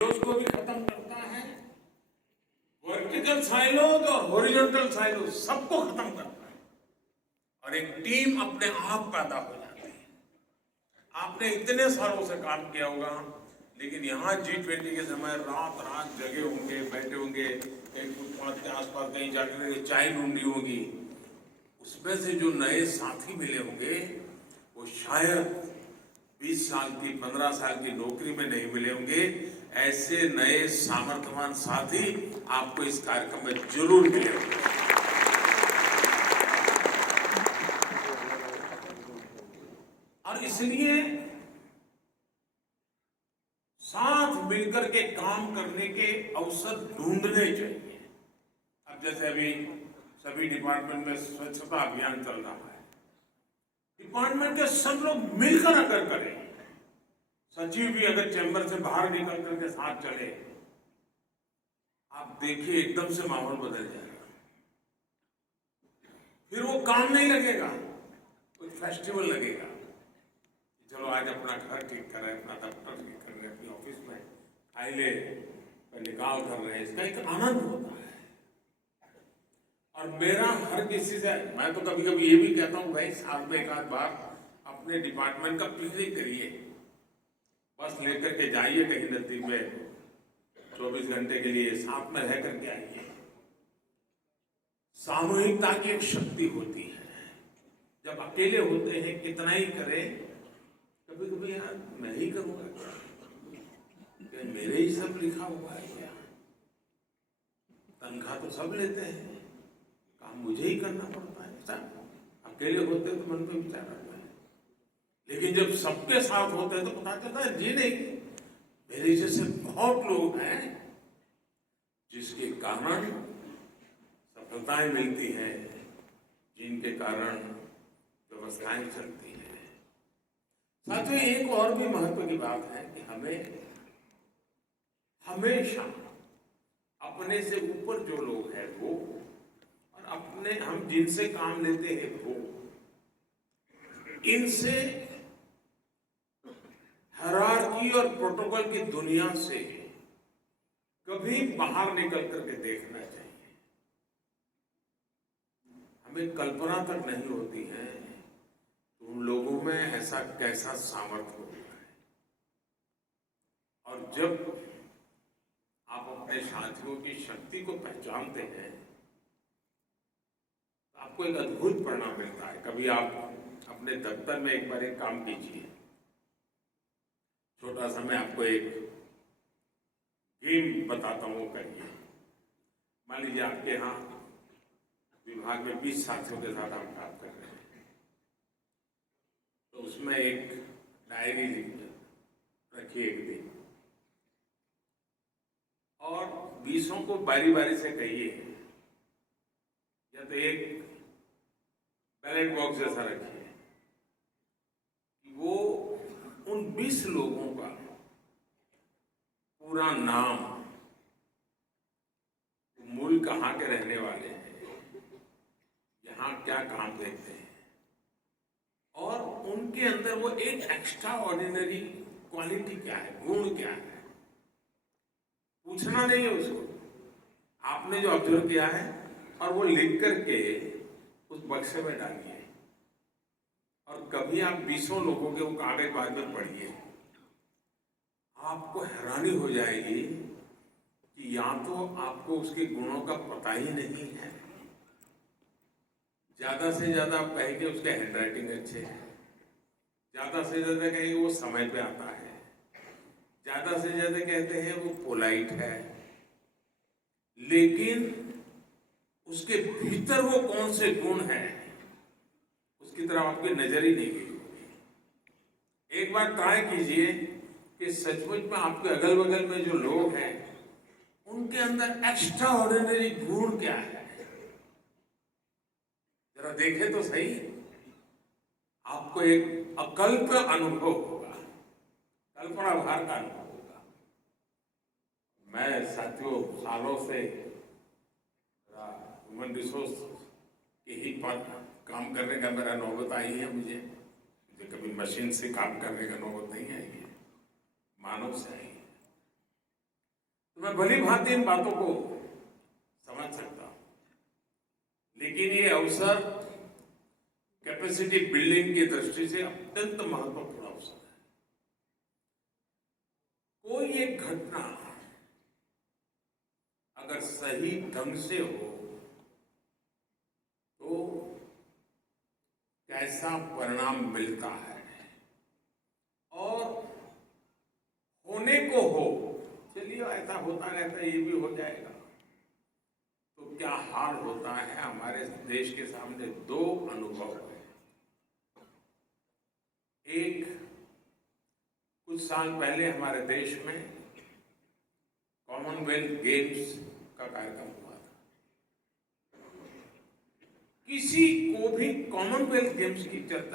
को भी खत्म करता है, वर्टिकल साइलोज और हॉरिजॉन्टल साइलोज सबको खत्म करता है और एक टीम अपने आप पैदा हो जाती है। आपने इतने सालों से काम किया होगा, लेकिन यहाँ G20 के समय रात रात जगे होंगे, बैठे होंगे, कहीं फुटपाथ के आसपास कहीं जाकर चाय ढूंढी होगी। उसमें से जो नए साथी मिले होंगे वो शायद 20 साल की 15 साल की नौकरी में नहीं मिले होंगे। ऐसे नए सामर्थ्यवान साथी आपको इस कार्यक्रम में जरूर मिले होंगे। और इसलिए साथ मिलकर के काम करने के अवसर ढूंढने चाहिए। अब जैसे अभी सभी डिपार्टमेंट में स्वच्छता अभियान चल रहा है, डिपार्टमेंट के सब लोग मिलकर अगर करें, सचिव भी अगर चैम्बर से बाहर निकल करके साथ चले, आप देखिए एकदम से माहौल बदल जाएगा। फिर वो काम नहीं लगेगा, कोई फेस्टिवल लगेगा। चलो आज अपना घर ठीक कर रहे हैं, अपना दफ्तर ठीक कर रहे हैं, अपनी ऑफिस में फाइलें निकाल कर रहे हैं, इसका एक आनंद होता है। और मेरा हर किसी से, मैं तो कभी कभी ये भी कहता हूँ, भाई साल में एक आध बार अपने डिपार्टमेंट का पिकनिक करिए, बस लेकर के जाइए कहीं नदी में, 24 घंटे के लिए साथ में रह करके आइए। सामूहिकता की एक शक्ति होती है। जब अकेले होते हैं कितना ही करें, कभी कभी यार मैं ही करूंगा क्या, मेरे ही सब लिखा हुआ है क्या, तनख्वाह तो सब लेते हैं, काम मुझे ही करना पड़ता है। सब अकेले होते तो मन में विचार आता है, लेकिन जब सबके साथ होते हैं तो पता चलता है जी नहीं, मेरे जैसे बहुत लोग हैं जिसके कारण सफलताएं मिलती हैं, जिनके कारण व्यवस्थाएं चलती हैं। साथियों, एक और भी महत्व की बात है कि हमें हमेशा अपने से ऊपर जो लोग हैं वो, और अपने हम जिनसे काम लेते हैं वो, इनसे हायरार्की और प्रोटोकॉल की दुनिया से कभी बाहर निकल करके देखना चाहिए। हमें कल्पना तक नहीं होती है उन लोगों में ऐसा कैसा सामर्थ्य होता है। और जब आप अपने साथियों की शक्ति को पहचानते हैं तो आपको एक अद्भुत परिणाम मिलता है। कभी आप अपने दफ्तर में एक बार एक काम कीजिए, छोटा सा मैं आपको एक गेम बताता हूँ, करिए। मान लीजिए आपके यहाँ विभाग में 20 साथियों के साथ आप काम कर रहे हैं, तो उसमें एक डायरी रखिए एक दिन, और 20 को बारी बारी से कहिए, या तो एक बैलेट बॉक्स जैसा रखिए कि वो उन 20 लोगों का पूरा नाम, मूल कहाँ के रहने वाले हैं, यहाँ क्या काम देखते हैं, और उनके अंदर वो एक एक्स्ट्रा ऑर्डिनरी क्वालिटी क्या है, गुण क्या है, पूछना नहीं है उसको, आपने जो ऑब्जर्व किया है, और वो लिख करके उस बक्से में डालिए। और कभी आप 20 लोगों के वो कागज बाद में पढ़िए, आपको हैरानी हो जाएगी कि या तो आपको उसके गुणों का पता ही नहीं है, ज्यादा से ज्यादा आप कहेंगे उसके हैंडराइटिंग अच्छे है, ज्यादा से ज्यादा कहेंगे वो समय पे आता है, ज्यादा से ज्यादा कहते हैं वो पोलाइट है, लेकिन उसके भीतर वो कौन से गुण हैं उसकी तरफ आपकी नजर ही नहीं गई होगी। एक बार ट्राई कीजिए कि सचमुच में आपके अगल बगल में जो लोग हैं उनके अंदर एक्स्ट्रा ऑर्डिनरी गुण क्या है, जरा देखें तो सही। आपको एक अकल्प अनुभव होगा, कल्पना बाहर का अनुभव होगा। मैं साथियों सालों से ह्यूमन रिसोर्स के ही पर काम करने का मेरा नौबत आई है। मुझे कभी मशीन से काम करने का नौबत नहीं आई है, मानव से आई है। मैं भली भांति इन बातों को समझ सकता हूं, लेकिन ये अवसर कैपेसिटी बिल्डिंग की दृष्टि से अत्यंत महत्वपूर्ण अवसर है। कोई एक घटना अगर सही ढंग से हो तो कैसा परिणाम मिलता है, और होने को हो, चलिए ऐसा होता रहता है, ये भी हो जाएगा, तो क्या हाल होता है। हमारे देश के सामने दो अनुभव है। एक, कुछ साल पहले हमारे देश में कॉमनवेल्थ गेम्स का कार्यक्रम हुआ था। किसी को भी कॉमनवेल्थ गेम्स की चर्चा